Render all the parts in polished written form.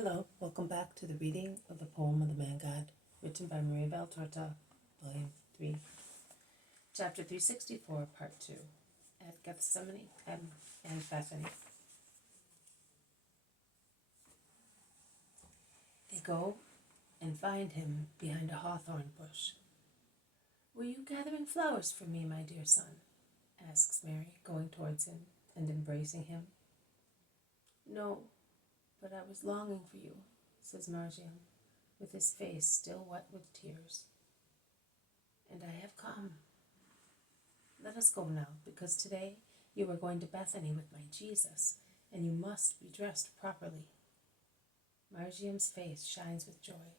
Hello, welcome back to the reading of the poem of the Man God, written by Maria Valtorta, Volume 3, Chapter 364, Part 2, at Gethsemane and Bethany. They go and find him behind a hawthorn bush. "Were you gathering flowers for me, my dear son?" asks Mary, going towards him and embracing him. "No, but I was longing for you," says Margiam, with his face still wet with tears. "And I have come. Let us go now, because today you are going to Bethany with my Jesus, and you must be dressed properly." Margiam's face shines with joy,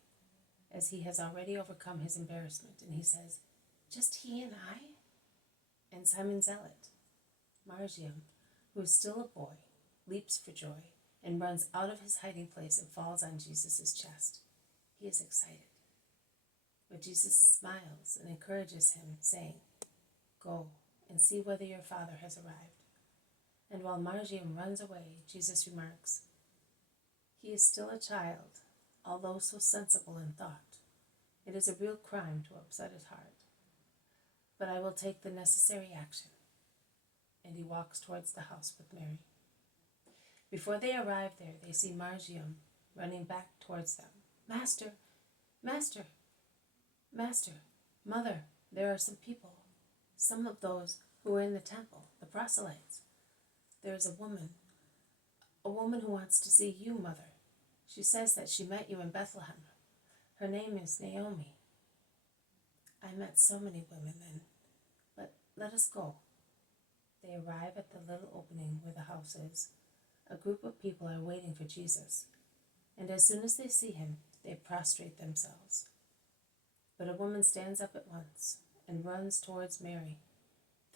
as he has already overcome his embarrassment, and he says, "Just he and I?" And Simon Zealot. Margiam, who is still a boy, leaps for joy and runs out of his hiding place and falls on Jesus' chest. He is excited. But Jesus smiles and encourages him, saying, "Go and see whether your father has arrived." And while Margiam runs away, Jesus remarks, "He is still a child, although so sensible in thought. It is a real crime to upset his heart. But I will take the necessary action." And he walks towards the house with Mary. Before they arrive there, they see Margiam running back towards them. "Master, Master, Master, Mother, there are some people, some of those who are in the temple, the proselytes. There is a woman who wants to see you, Mother. She says that she met you in Bethlehem. Her name is Naomi." "I met so many women then, but let us go." They arrive at the little opening where the house is. A group of people are waiting for Jesus, and as soon as they see him, they prostrate themselves. But a woman stands up at once and runs towards Mary,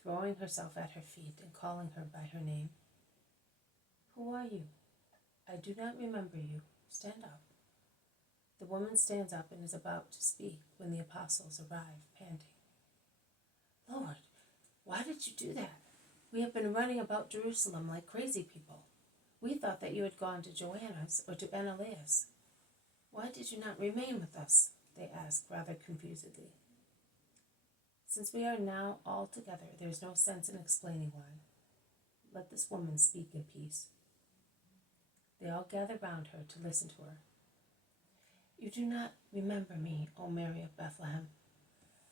throwing herself at her feet and calling her by her name. "Who are you? I do not remember you. Stand up." The woman stands up and is about to speak when the apostles arrive, panting. "Lord, why did you do that? We have been running about Jerusalem like crazy people. We thought that you had gone to Joanna's or to Annaleas. Why did you not remain with us?" they ask rather confusedly. "Since we are now all together, there is no sense in explaining why. Let this woman speak in peace." They all gather round her to listen to her. "You do not remember me, O Mary of Bethlehem,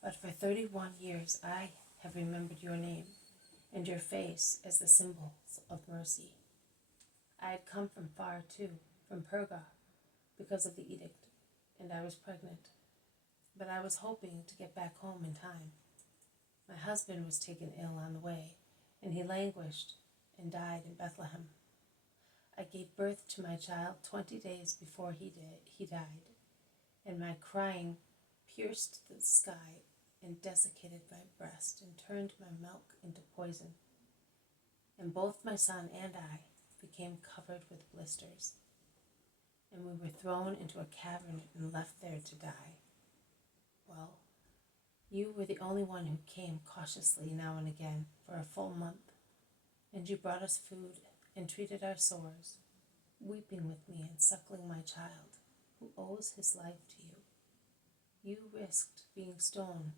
but for 31 years I have remembered your name and your face as the symbols of mercy. I had come from far too, from Perga, because of the edict, and I was pregnant. But I was hoping to get back home in time. My husband was taken ill on the way, and he languished and died in Bethlehem. I gave birth to my child 20 days before he died, and my crying pierced the sky and desiccated my breast and turned my milk into poison. And both my son and I became covered with blisters, and we were thrown into a cavern and left there to die. Well, you were the only one who came cautiously now and again for a full month, and you brought us food and treated our sores, weeping with me and suckling my child, who owes his life to you. You risked being stoned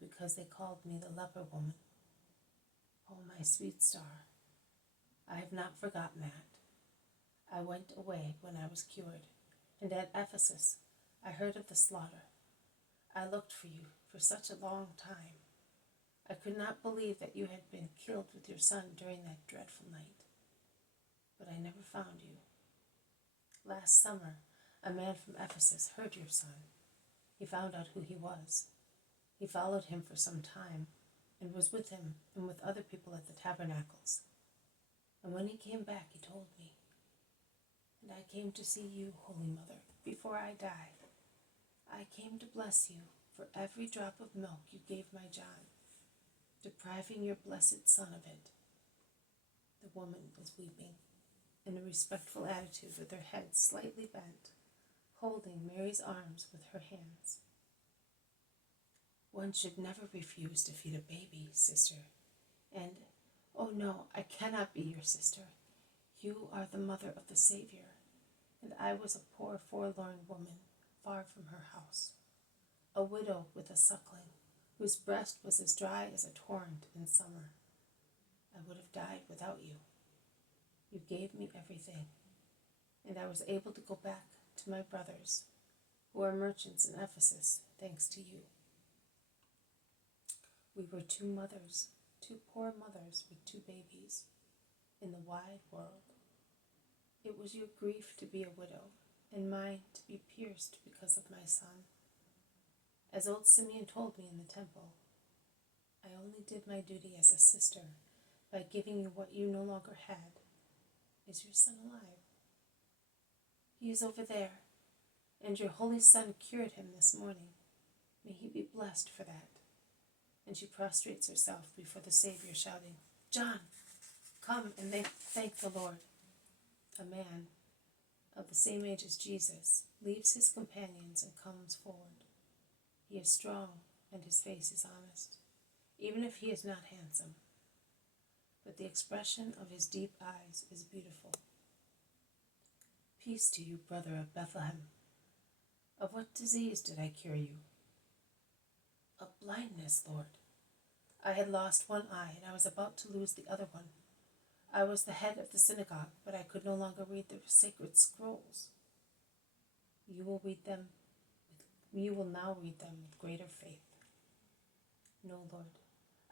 because they called me the leper woman. Oh, my sweet star, I have not forgotten that. I went away when I was cured, and at Ephesus I heard of the slaughter. I looked for you for such a long time. I could not believe that you had been killed with your son during that dreadful night. But I never found you. Last summer, a man from Ephesus heard your son. He found out who he was. He followed him for some time, and was with him and with other people at the tabernacles. And when he came back, he told me. And I came to see you, Holy Mother, before I die. I came to bless you for every drop of milk you gave my John, depriving your blessed son of it." The woman is weeping, in a respectful attitude with her head slightly bent, holding Mary's arms with her hands. "One should never refuse to feed a baby, sister. And, oh no, I cannot be your sister. You are the mother of the Savior, and I was a poor forlorn woman, far from her house, a widow with a suckling, whose breast was as dry as a torrent in summer. I would have died without you. You gave me everything, and I was able to go back to my brothers, who are merchants in Ephesus, thanks to you. We were two poor mothers with two babies, in the wide world. It was your grief to be a widow, and mine to be pierced because of my son. As old Simeon told me in the temple, I only did my duty as a sister by giving you what you no longer had. Is your son alive? He is over there, and your holy son cured him this morning. May he be blessed for that. And she prostrates herself before the Savior, shouting, John, come and thank the Lord. A man of the same age as Jesus leaves his companions and comes forward. He is strong and his face is honest, even if he is not handsome. But the expression of his deep eyes is beautiful. Peace to you, brother of Bethlehem. Of what disease did I cure you? Of blindness, Lord. I had lost one eye, and I was about to lose the other one. I was the head of the synagogue, but I could no longer read the sacred scrolls. You will now read them with greater faith. No, Lord,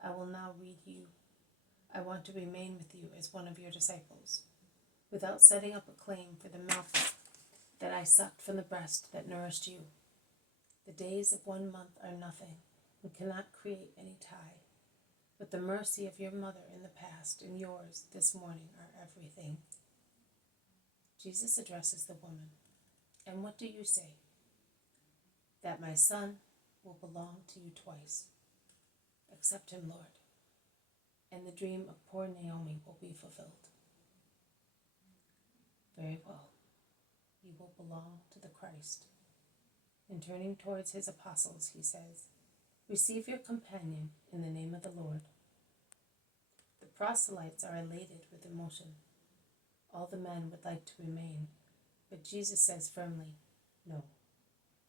I will now read you. I want to remain with you as one of your disciples, without setting up a claim for the milk that I sucked from the breast that nourished you. The days of 1 month are nothing and cannot create any tie, but the mercy of your mother in the past and yours this morning are everything. Jesus addresses the woman, and what do you say? That my son will belong to you twice. Accept him, Lord, and the dream of poor Naomi will be fulfilled. Very well, you will belong to the Christ. And turning towards his apostles, he says, Receive your companion in the name of the Lord. The proselytes are elated with emotion. All the men would like to remain, but Jesus says firmly, No,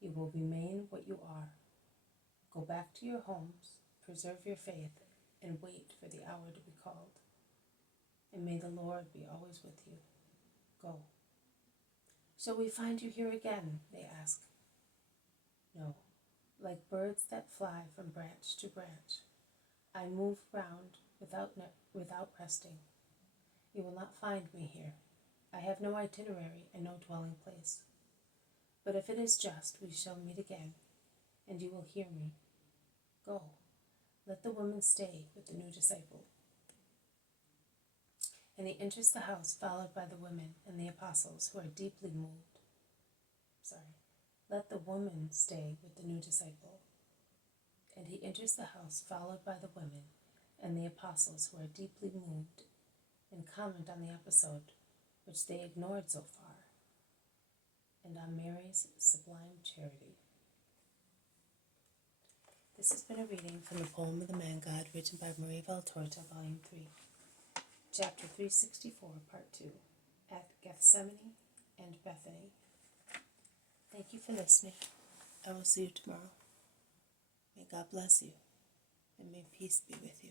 you will remain what you are. Go back to your homes, preserve your faith, and wait for the hour to be called. And may the Lord be always with you. Go. Shall we find you here again? They ask. No, like birds that fly from branch to branch, I move round without resting. You will not find me here. I have no itinerary and no dwelling place. But if it is just, we shall meet again, and you will hear me. Go, let the woman stay with the new disciple. And he enters the house, followed by the women and the apostles, who are deeply moved. Let the woman stay with the new disciple. And he enters the house, followed by the women and the apostles, who are deeply moved, and comment on the episode, which they ignored so far, and on Mary's sublime charity. This has been a reading from the poem of the Man God, written by Marie Valtorta, Volume 3, Chapter 364, Part 2, at Gethsemane and Bethany. Thank you for listening. I will see you tomorrow. May God bless you, and may peace be with you.